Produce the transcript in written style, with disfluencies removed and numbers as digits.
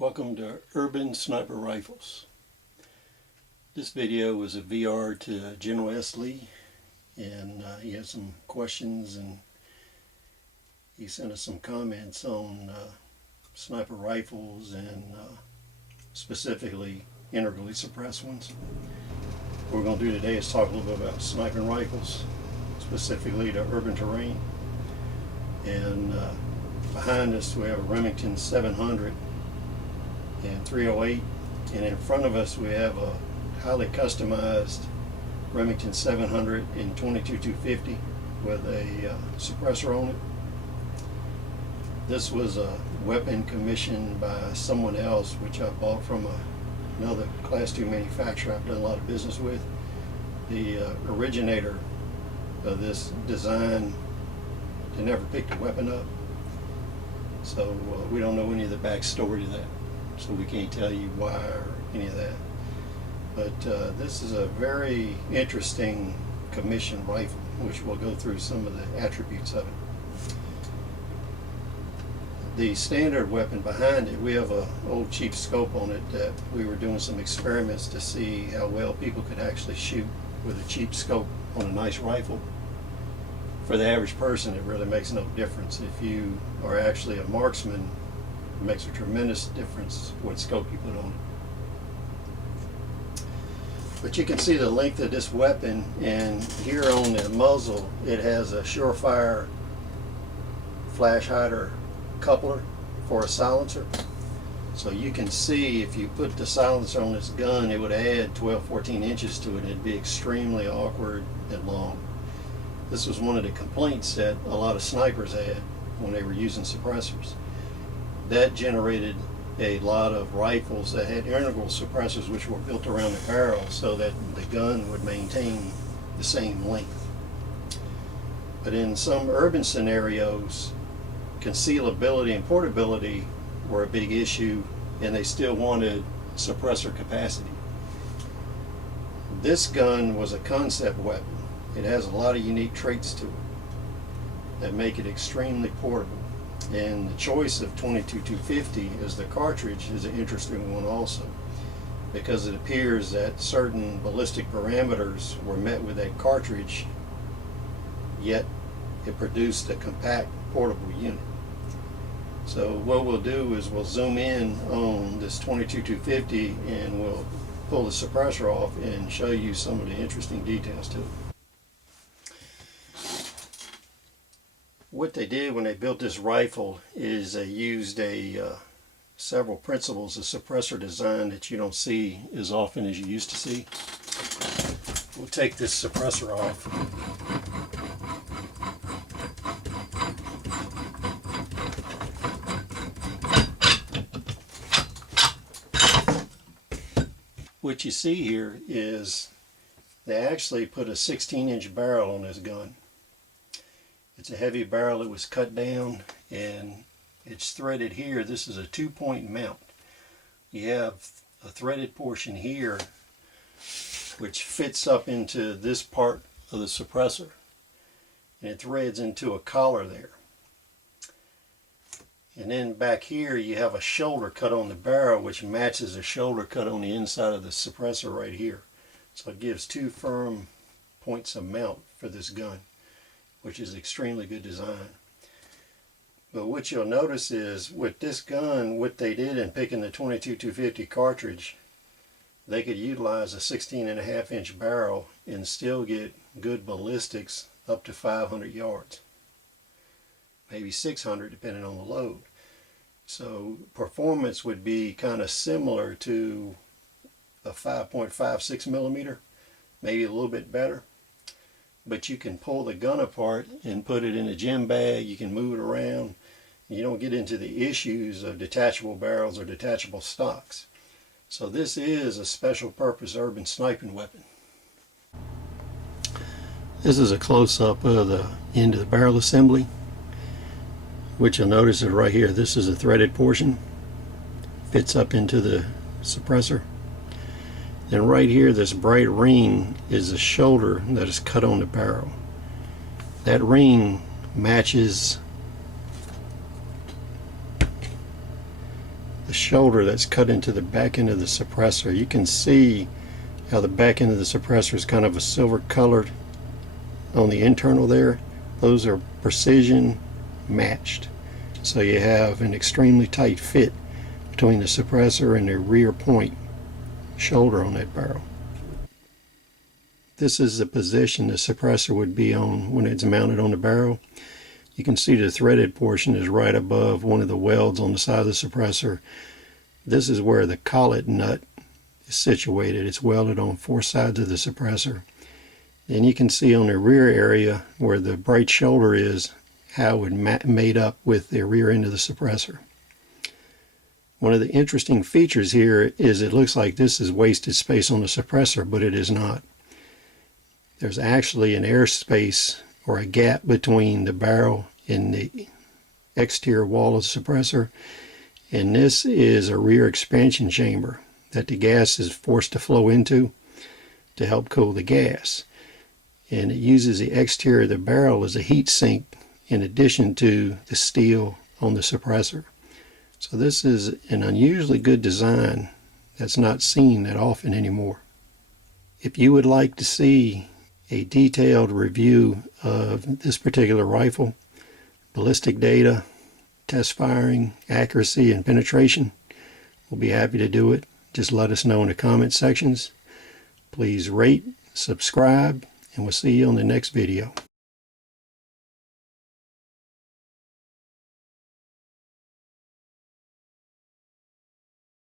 Welcome to Urban Sniper Rifles. This video was a VR to General S. Lee, and he had some questions and he sent us some comments on sniper rifles and specifically integrally suppressed ones. What we're going to do today is talk a little bit about sniping rifles, specifically to urban terrain. And behind us we have a Remington 700 and 308, and in front of us we have a highly customized Remington 700 and 22-250 with a suppressor on it. This was a weapon commissioned by someone else, which I bought from another Class 2 manufacturer I've done a lot of business with. The originator of this design, they never picked a weapon up, so we don't know any of the backstory to that. So we can't tell you why or any of that. But this is a very interesting commission rifle, which we'll go through some of the attributes of it. The standard weapon behind it, we have an old cheap scope on it that we were doing some experiments to see how well people could actually shoot with a cheap scope on a nice rifle. For the average person, it really makes no difference. If you are actually a marksman, it makes a tremendous difference what scope you put on it. But you can see the length of this weapon, and here on the muzzle it has a Surefire flash hider coupler for a silencer. So you can see if you put the silencer on this gun, it would add 12-14 inches to it, and it'd be extremely awkward and long. This was one of the complaints that a lot of snipers had when they were using suppressors. That generated a lot of rifles that had integral suppressors, which were built around the barrel so that the gun would maintain the same length. But in some urban scenarios, concealability and portability were a big issue, and they still wanted suppressor capacity. This gun was a concept weapon. It has a lot of unique traits to it that make it extremely portable. And the choice of 22-250 as the cartridge is an interesting one also, because it appears that certain ballistic parameters were met with that cartridge, yet it produced a compact portable unit. So what we'll do is we'll zoom in on this 22-250 and we'll pull the suppressor off and show you some of the interesting details to it. What they did when they built this rifle is they used several principles of suppressor design that you don't see as often as you used to see. We'll take this suppressor off. What you see here is they actually put a 16-inch barrel on this gun. It's a heavy barrel. It was cut down and it's threaded here. This is a 2-point mount. You have a threaded portion here which fits up into this part of the suppressor, and it threads into a collar there. And then back here you have a shoulder cut on the barrel which matches a shoulder cut on the inside of the suppressor right here. So it gives two firm points of mount for this gun, which is extremely good design. But what you'll notice is with this gun, what they did in picking the 22-250 cartridge, they could utilize a 16.5-inch barrel and still get good ballistics up to 500 yards, maybe 600 depending on the load. So performance would be kind of similar to a 5.56 millimeter, maybe a little bit better. But you can pull the gun apart and put it in a gym bag. You can move it around. You don't get into the issues of detachable barrels or detachable stocks. So this is a special purpose urban sniping weapon. This is a close-up of the end of the barrel assembly. What you'll notice is right here, this is a threaded portion. Fits up into the suppressor. And right here, this bright ring is a shoulder that is cut on the barrel. That ring matches the shoulder that's cut into the back end of the suppressor. You can see how the back end of the suppressor is kind of a silver colored on the internal there. Those are precision matched. So you have an extremely tight fit between the suppressor and the rear point shoulder on that barrel. This is the position the suppressor would be on when it's mounted on the barrel. You can see the threaded portion is right above one of the welds on the side of the suppressor. This is where the collet nut is situated. It's welded on 4 sides of the suppressor. And you can see on the rear area where the bright shoulder is how it made up with the rear end of the suppressor. One of the interesting features here is it looks like this is wasted space on the suppressor, but it is not. There's actually an air space or a gap between the barrel and the exterior wall of the suppressor, and this is a rear expansion chamber that the gas is forced to flow into to help cool the gas. And it uses the exterior of the barrel as a heat sink in addition to the steel on the suppressor. So this is an unusually good design that's not seen that often anymore. If you would like to see a detailed review of this particular rifle, ballistic data, test firing, accuracy, and penetration, we'll be happy to do it. Just let us know in the comment sections. Please rate, subscribe, and we'll see you on the next video.